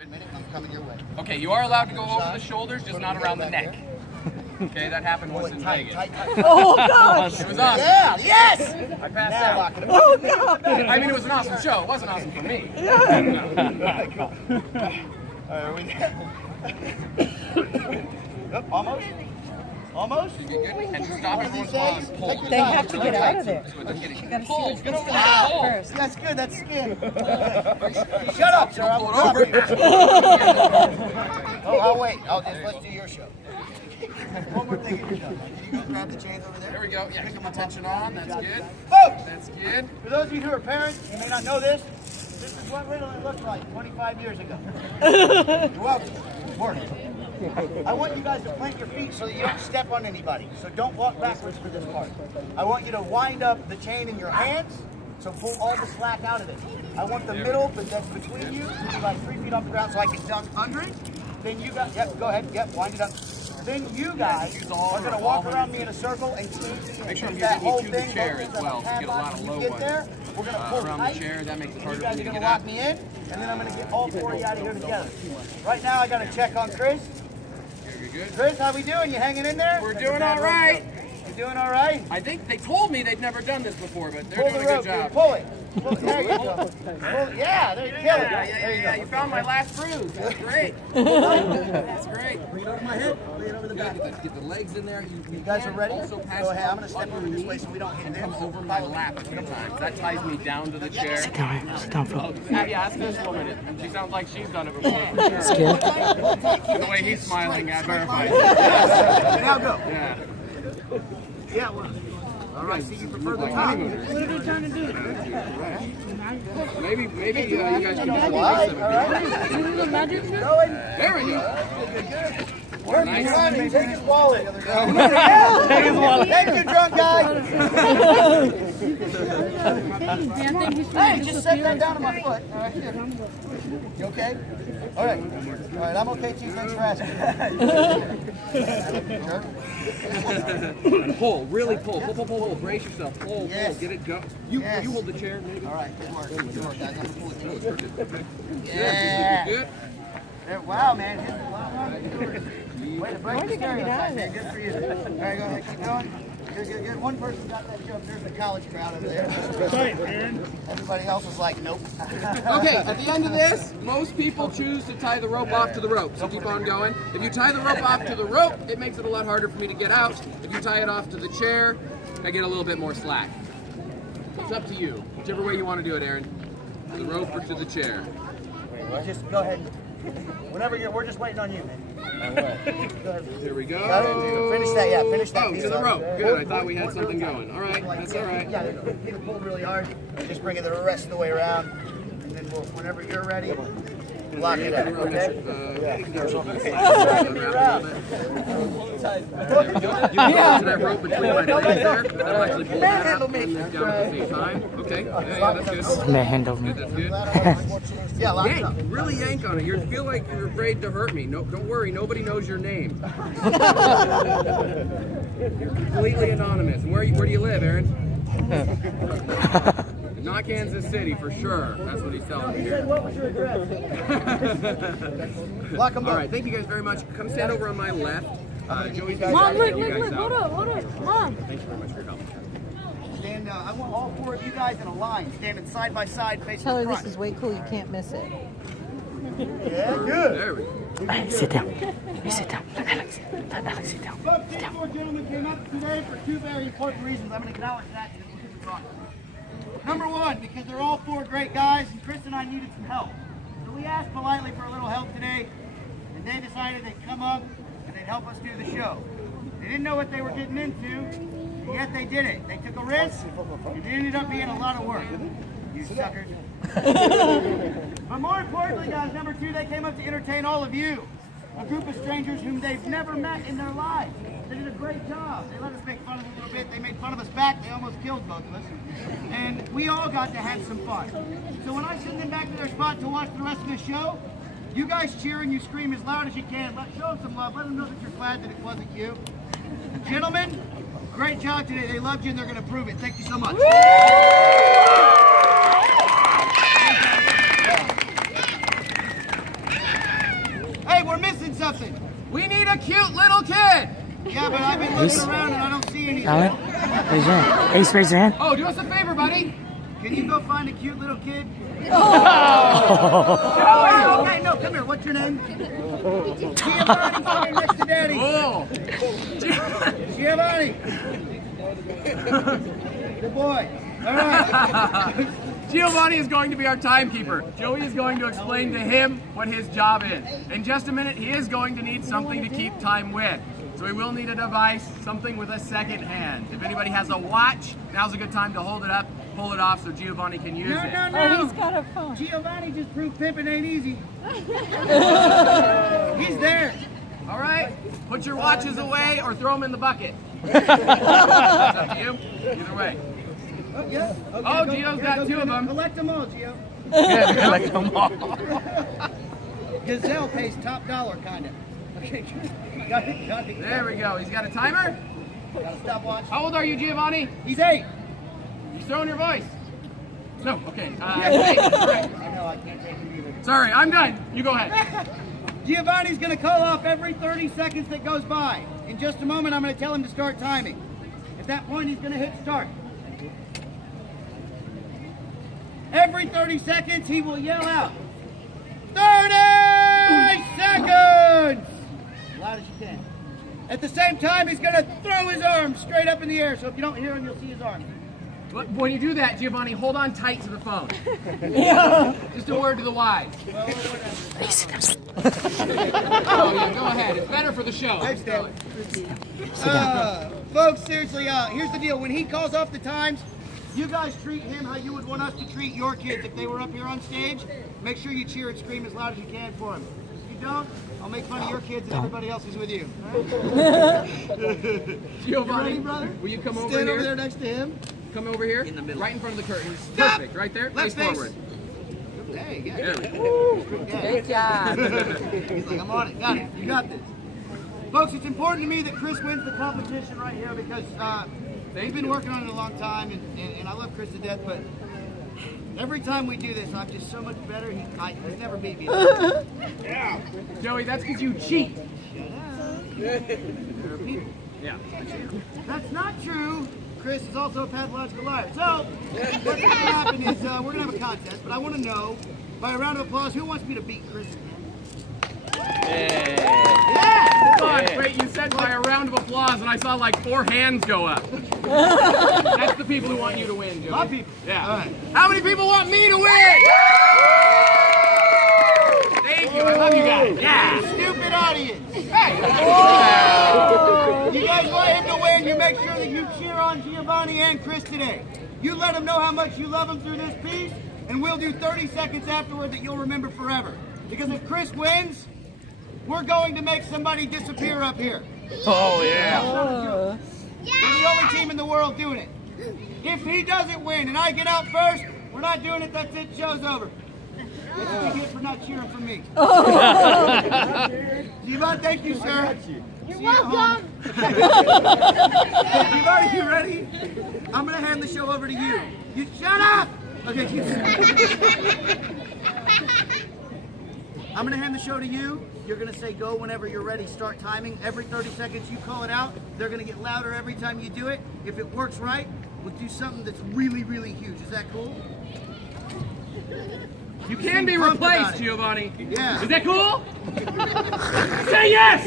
I'm coming your way. Okay, you are allowed to go over the shoulders, just not around the neck. Okay, that happened once in Vegas. Oh gosh! It was awesome. Yeah, yes! I passed out. Oh god! I mean, it was an awesome show. It wasn't awesome for me. Are we there? Yep, almost. Almost. You get good? And stop everyone's pause. Pull. They have to get out of there. That's what they're getting. You gotta see Pull. what's Get over going there. on Pull. first. That's good, that's skin. Shut up, sir. Pull it over. Oh, I'll wait. Let's do your show. One more thing. Can you go grab the chains over there? There we go. Yeah, keep my tension on. That's good. Folks, That's good. for those of you who are parents, you may not know this. This is what Ritalin looked like 25 years ago. You're welcome. Work. I want you guys to plant your feet so that you don't step on anybody. So don't walk backwards for this part. I want you to wind up the chain in your hands, so pull all the slack out of it. I want the middle that's between you to be like 3 feet off the ground so I can dunk under it. Then you guys, yep, go ahead, yep, wind it up. Then you guys are going to walk around me in a circle and squeeze me. Make sure you're that getting whole to the thing chair as well. To get a lot of when low you get ones. there, we're going to pull Around tight. the chair. That makes it You harder guys for are me to going to get out. lock me in, and then I'm going to get all 4 of you out of here together. Right now, I got to check on Chris. You're good. Chris, how we doing? You hanging in there? We're doing all right. You doing all right? I think they told me they'd never done this before, but they're Pull doing the a rope, good dude. job. Pull it. Pull it. There you go. Pull it. Yeah, there you go. Yeah. You found my last bruise. That's great. That's great. Bring it over my head. Bring it over the back. Get the legs in there. You guys are ready? Also pass Go ahead. I'm going to step over this way so we don't hit and them. come over my lap a few times. That ties me down to the chair. Sit down, Phil. Yeah, ask this woman. She sounds like she's done it before. For sure. Scared? The way he's smiling, I verified. Now go. Yeah. Yeah, well. All right, see, you prefer the top. What are they trying to do? Maybe you guys can do All right. There we go. Where's Nice. Johnny? Take his wallet. Take his wallet. Thank you, drunk guy. Hey, just set that down on my foot. All right, here. You okay? All right. All right, I'm okay too. Thanks for asking. Pull, really pull. Pull. Brace yourself. Pull. Yes. Get it go. You Yes. hold the chair. All right, good work. Good work, guys. I'm gonna pull it through. Yeah. Good. There, wow, man. Way to break the stereotype, man. Good for you. All right, go ahead. Keep going. Good. One person got that joke. There's the college crowd over there. Everybody else was like, nope. Okay, at the end of this, most people choose to tie the rope off to the rope. So keep on going. If you tie the rope off to the rope, it makes it a lot harder for me to get out. If you tie it off to the chair, I get a little bit more slack. It's up to you. Whichever way you want to do it, Aaron. To the rope or to the chair. Just go ahead. Whenever we're just waiting on you, man. Here we go. Finish that, yeah. Finish that. Oh, to the rope. Good. I thought we had something going. All right, that's all right. Yeah, you can pull really hard. Just bring it the rest of the way around, and then whenever you're ready, lock it up. Okay? You can to that rope between my legs there. I'll actually pull that up and then down at the same time. Okay. Yeah, that's good. Manhandle me. That's good. Yeah, lock it up. Yank, really yank on it. You feel like you're afraid to hurt me. No, don't worry, nobody knows your name. You're completely anonymous. And where do you live, Aaron? Not Kansas City, for sure. That's what he's telling me here. What was your address? Lock them All up. right, thank you guys very much. Come stand over on my left. Joey's Mom, gonna Look, get you guys out. hold up. Mom. Thank you very much for your help. Stand. I want all 4 of you guys in a line, standing side by side, facing Tell her the front. this is way cool. You can't miss it. Yeah, good. There we go. Sit down. Sit down. Alex, sit down. Folks, these 4 gentlemen came up today for 2 very important reasons. I'm going to acknowledge that and then we'll keep it on. Number 1, because they're all 4 great guys, and Chris and I needed some help. So we asked politely for a little help today, and they decided they'd come up and they'd help us do the show. They didn't know what they were getting into, and yet they did it. They took a risk, and it ended up being a lot of work. You suckers. But more importantly, guys, number 2, they came up to entertain all of you. A group of strangers whom they've never met in their lives. They did a great job. They let us make fun of them a little bit. They made fun of us back. They almost killed both of us. And we all got to have some fun. So when I send them back to their spot to watch the rest of the show, you guys cheer and you scream as loud as you can. Show them some love. Let them know that you're glad that it wasn't you. Gentlemen, great job today. They loved you and they're going to prove it. Thank you so much. Hey, we're missing something. We need a cute little kid. Yeah, but I've been looking around and I don't see anything. Alan, raise your hand. Ace, raise your hand. Oh, do us a favor, buddy. Can you go find a cute little kid? Oh. Oh, okay, no, come here. What's your name? Giovanni, come here next to Daddy. Oh. Giovanni. Good boy. All right. Giovanni is going to be our timekeeper. Joey is going to explain to him what his job is. In just a minute, he is going to need something to keep time with. So he will need a device, something with a second hand. If anybody has a watch, now's a good time to hold it up, pull it off so Giovanni can use it. No. Oh, he's got a phone. Giovanni just proved pimping ain't easy. He's there. All right, put your watches away or throw them in the bucket. It's up to you. Either way. Oh, yeah. Okay, Oh, Gio's got two of them. Collect them all, Gio. Yeah, collect them all. Gazelle pays top dollar, kind of. Okay, got it. There we go. He's got a timer. Got a stopwatch. How old are you, Giovanni? He's 8. He's throwing your voice. No, okay. Hey, all right. I know, I can't take him either. Sorry, I'm done. You go ahead. Giovanni's going to call off every 30 seconds that goes by. In just a moment, I'm going to tell him to start timing. At that point, he's going to hit start. Every 30 seconds, he will yell out, 30 seconds! As loud as you can. At the same time, he's going to throw his arms straight up in the air, so if you don't hear him, you'll see his arms. When you do that, Giovanni, hold on tight to the phone. Just a word to the wise. Ace, Oh, yeah, go ahead. It's better for the show. Thanks, Dan. Folks, seriously, here's the deal. When he calls off the times, you guys treat him how you would want us to treat your kids if they were up here on stage. Make sure you cheer and scream as loud as you can for him. If you don't, I'll make fun of your kids and everybody else who's with you. Giovanni, You ready, brother? will you come over Stand here? over there next to him. Come over here. In the middle. Right in front of the curtains. Stop. Perfect. Right there. Left Face face. forward. Hey, yeah. There we go. Good job. He's like, I'm on it. Got it. You got this. Folks, it's important to me that Chris wins the competition right here because they've been working on it a long time, and I love Chris to death, but every time we do this, I'm just so much better. He's never beat me. Yeah. Joey, that's because you cheat. There are people. Yeah. That's not true. Chris is also a pathological liar. So, what's going to happen is we're going to have a contest, but I want to know, by a round of applause, who wants me to beat Chris? Yeah! Hold on, wait, you said by a round of applause, and I saw like 4 hands go up. That's the people who want you to win, Joey. My people. Yeah. All right. How many people want me to win? Thank you, I love you guys. Yeah. Stupid audience. Hey. You guys want him to win, you make sure that you cheer on Giovanni and Chris today. You let them know how much you love them through this piece, and we'll do 30 seconds afterward that you'll remember forever. Because if Chris wins, we're going to make somebody disappear up here. Oh, yeah. We're the only team in the world doing it. If he doesn't win and I get out first, we're not doing it, that's it, show's over. That's what you get for not cheering for me. Giovanni, thank you, sir. You're welcome. Giovanni, you ready? I'm going to hand the show over to you. You shut up! Okay, I'm going to hand the show to you. You're going to say go whenever you're ready. Start timing. Every 30 seconds you call it out. They're going to get louder every time you do it. If it works right, we'll do something that's really, really huge. Is that cool? You can be replaced, Giovanni. Yeah. Is that cool? Say yes!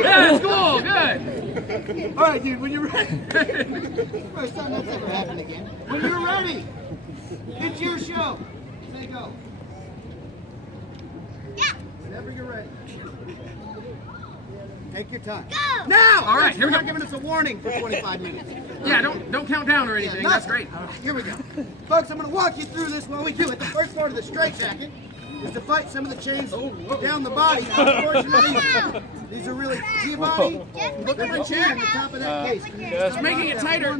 Yeah, it's cool. Good. All right, dude, when you're ready. First time that's ever happened again. When you're ready, it's your show. Say go. Yeah. Whenever you're ready. Take your time. Go. Now! All right, here You're we not go. giving us a warning for 25 minutes. Yeah, don't count down or anything. That's great. All right, here we go. Folks, I'm going to walk you through this while we do it. The first part of the straight jacket is to fight some of the chains down the body. Unfortunately, these are really... Giovanni, look at the chain on the top of that case. Just making it tighter.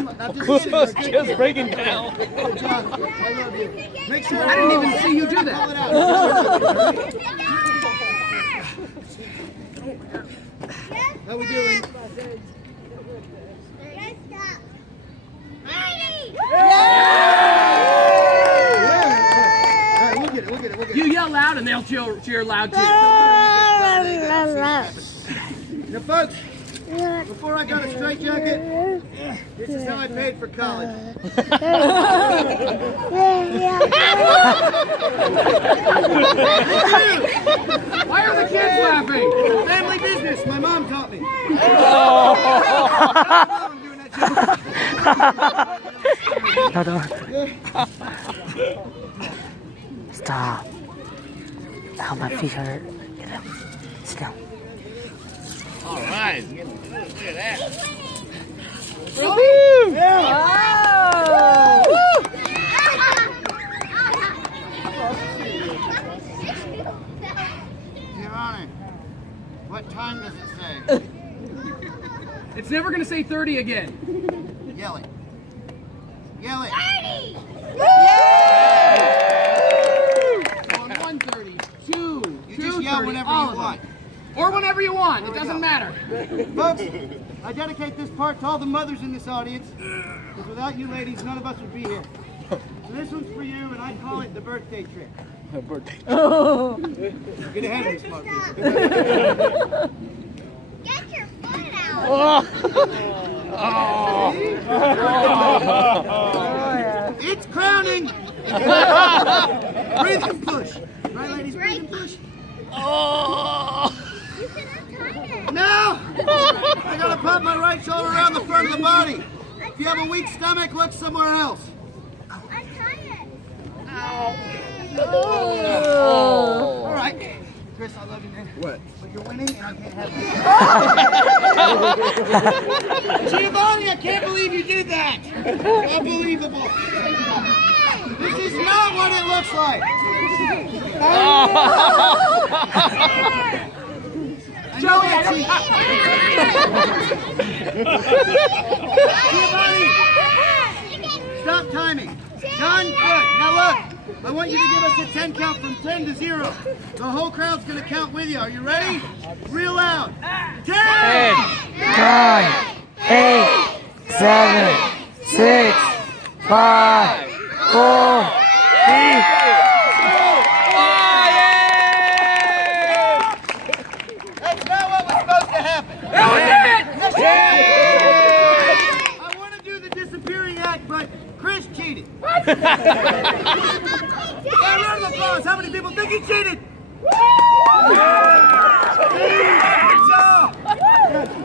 Just breaking down. Good job. I love you. Make sure I didn't even see you do that. Pull it out. How we doing? Ready? All right, we'll get it. You yell loud and they'll cheer loud too. Now, folks, before I got a straight jacket, this is how I paid for college. Why are the kids laughing? Family business, my mom taught me. I'm doing that No, don't. Stop. Ow, my feet hurt. Get up. Sit down. All right. Look at that. Your Honor, what time does it say? It's never gonna say 30 again. Yell it. Yell it. On 1:30, 2, You just yell 2:30, whenever all you of want. them. Or whenever you want. It doesn't matter. Folks, I dedicate this part to all the mothers in this audience, because without you ladies, none of us would be here. So this one's for you, and I call it the birthday trick. Birthday. Get ahead of me, smart people. Get your foot out. It's crowning! Breathe and push. Right, ladies, breathe and push. You can untie it. No! I gotta pop my right shoulder around the front of the body. If you have a weak stomach, look somewhere else. Untie it. All right. Chris, I love you, man. What? But you're winning, and I can't have you. Giovanni, I can't believe you did that. Unbelievable. This is not what it looks like. Joey, Giovanni, stop timing. Done? Good. Now look, I want you to give us a 10 count from 10 to 0. The whole crowd's going to count with you. Are you ready? Real loud. 10! 9, 8, 7, 6, 5, 4, 3. That's not what was supposed to happen. That was it! I want to do the disappearing act, but Chris cheated. What? A round of applause. How many people think he cheated?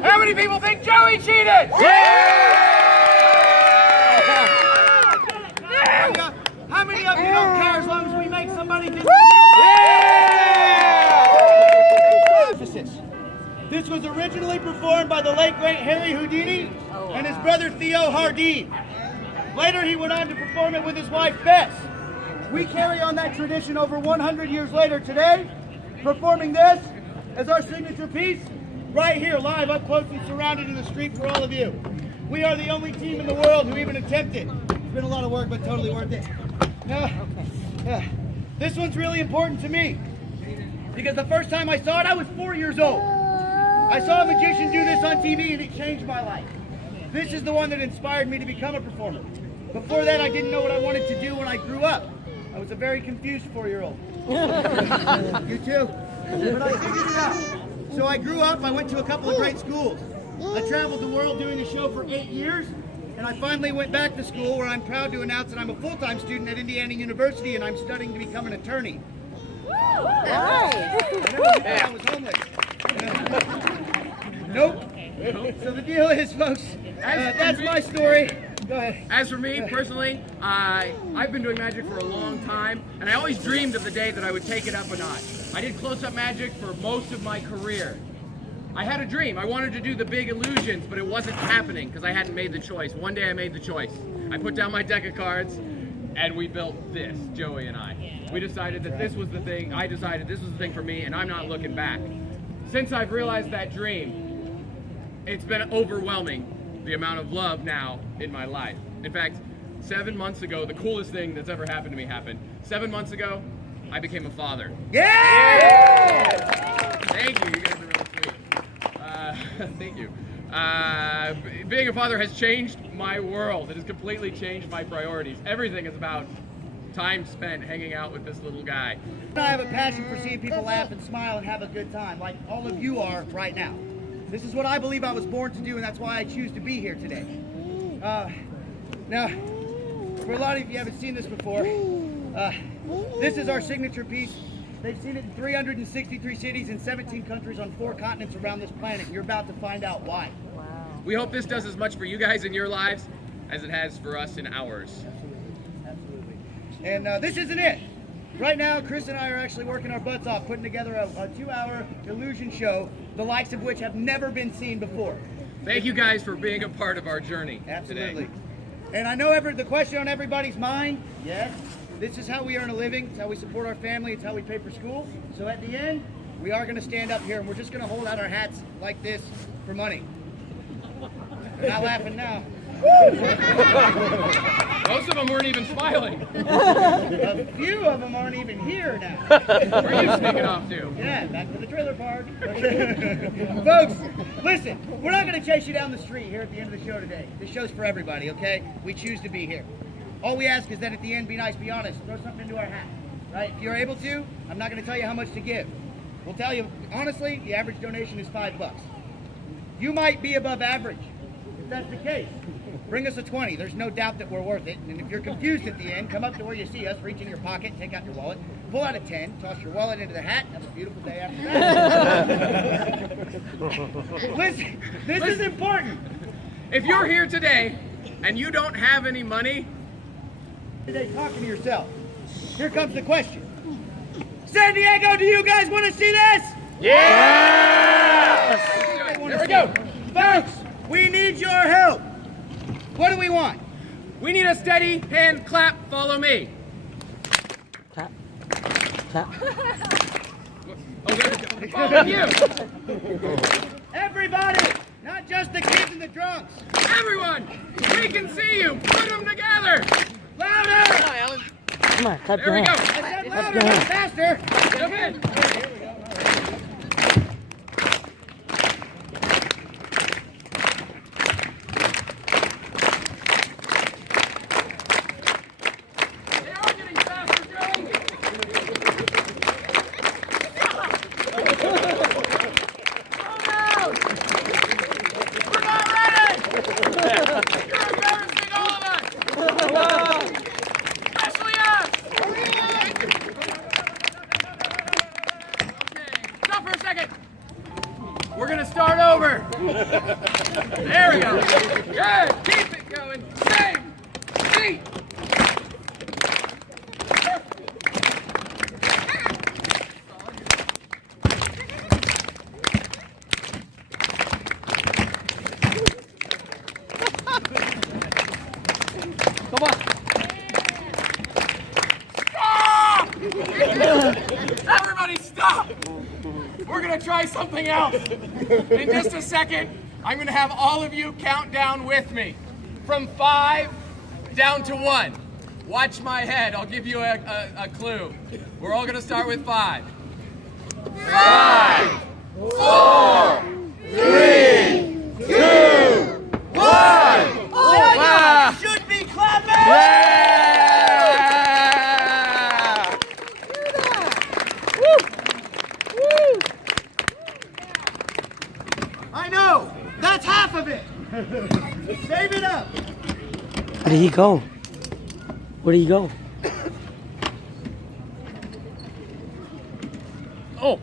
How many people think Joey cheated? How many of you don't care as long as we make somebody do This was originally performed by the late great Harry Houdini and his brother Theo Hardin. Later he went on to perform it with his wife Bess. We carry on that tradition over 100 years later today, performing this as our signature piece right here, live up close and surrounded in the street for all of you. We are the only team in the world who even attempted. It's been a lot of work, but totally worth it. This one's really important to me because the first time I saw it, I was 4 years old. I saw a magician do this on TV and it changed my life. This is the one that inspired me to become a performer. Before that, I didn't know what I wanted to do when I grew up. I was a very confused 4-year-old. You too? But I figured it out. So I grew up, I went to a couple of great schools. I traveled the world doing a show for 8 years, and I finally went back to school where I'm proud to announce that I'm a full-time student at Indiana University and I'm studying to become an attorney. I was homeless. Nope. So the deal is, folks, that's my story. Go ahead. As for me, personally, I've been doing magic for a long time, and I always dreamed of the day that I would take it up a notch. I did close-up magic for most of my career. I had a dream. I wanted to do the big illusions, but it wasn't happening because I hadn't made the choice. One day I made the choice. I put down my deck of cards, and we built this, Joey and I. We decided that this was the thing. I decided this was the thing for me, and I'm not looking back. Since I've realized that dream, it's been overwhelming, the amount of love now in my life. In fact, 7 months ago, the coolest thing that's ever happened to me happened. 7 months ago, I became a father. Yeah! Thank you, you guys are really sweet. Thank you. Being a father has changed my world. It has completely changed my priorities. Everything is about time spent hanging out with this little guy. I have a passion for seeing people laugh and smile and have a good time, like all of you are right now. This is what I believe I was born to do, and that's why I choose to be here today. Now, for a lot of you haven't seen this before, this is our signature piece. They've seen it in 363 cities in 17 countries on 4 continents around this planet. You're about to find out why. We hope this does as much for you guys in your lives as it has for us in ours. Absolutely. And this isn't it. Right now, Chris and I are actually working our butts off, putting together a 2-hour illusion show, the likes of which have never been seen before. Thank you guys for being a part of our journey Absolutely. today. And I know the question on everybody's mind, yes, this is how we earn a living, it's how we support our family, it's how we pay for school. So at the end, we are going to stand up here and we're just going to hold out our hats like this for money. They're not laughing now. Most of them weren't even smiling. A few of them aren't even here now. Where are you sneaking off to? Yeah, back to the trailer park. Folks, listen, we're not going to chase you down the street here at the end of the show today. This show's for everybody, okay? We choose to be here. All we ask is that at the end, be nice, be honest, throw something into our hat. Right? If you're able to, I'm not going to tell you how much to give. We'll tell you, honestly, the average donation is $5. You might be above average. If that's the case, bring us a 20. There's no doubt that we're worth it. And if you're confused at the end, come up to where you see us, reach in your pocket, take out your wallet, pull out a 10, toss your wallet into the hat, have a beautiful day after that. Listen, this is important. If you're here today and you don't have any money, Today, talking to yourself. Here comes the question. San Diego, do you guys want to see this? Yes! There we go. Folks, we need your help. What do we want? We need a steady hand clap. Follow me. Clap. Clap. Oh, there we go. Follow you. Everybody, not just the kids and the drunks. Everyone, we can see you. Put them together. Louder! Come on, clap There your we go. hands. I said louder, not faster. Jump in. They are getting faster, Joey. We're not ready! You're embarrassing all of us! Especially us! Okay, stop for a second. We're gonna start over. There we go. Good, keep it going. Same, beat. Come on. Stop! Everybody stop! We're gonna try something else. In just a second, I'm gonna have all of you count down with me. From 5 down to 1. Watch my head, I'll give you a clue. We're all gonna start with 5. 5, 4, 3, 2, 1! Wow. Should be clapping! I know! That's half of it! Save it up! Where did he go? Where did he go? Oh!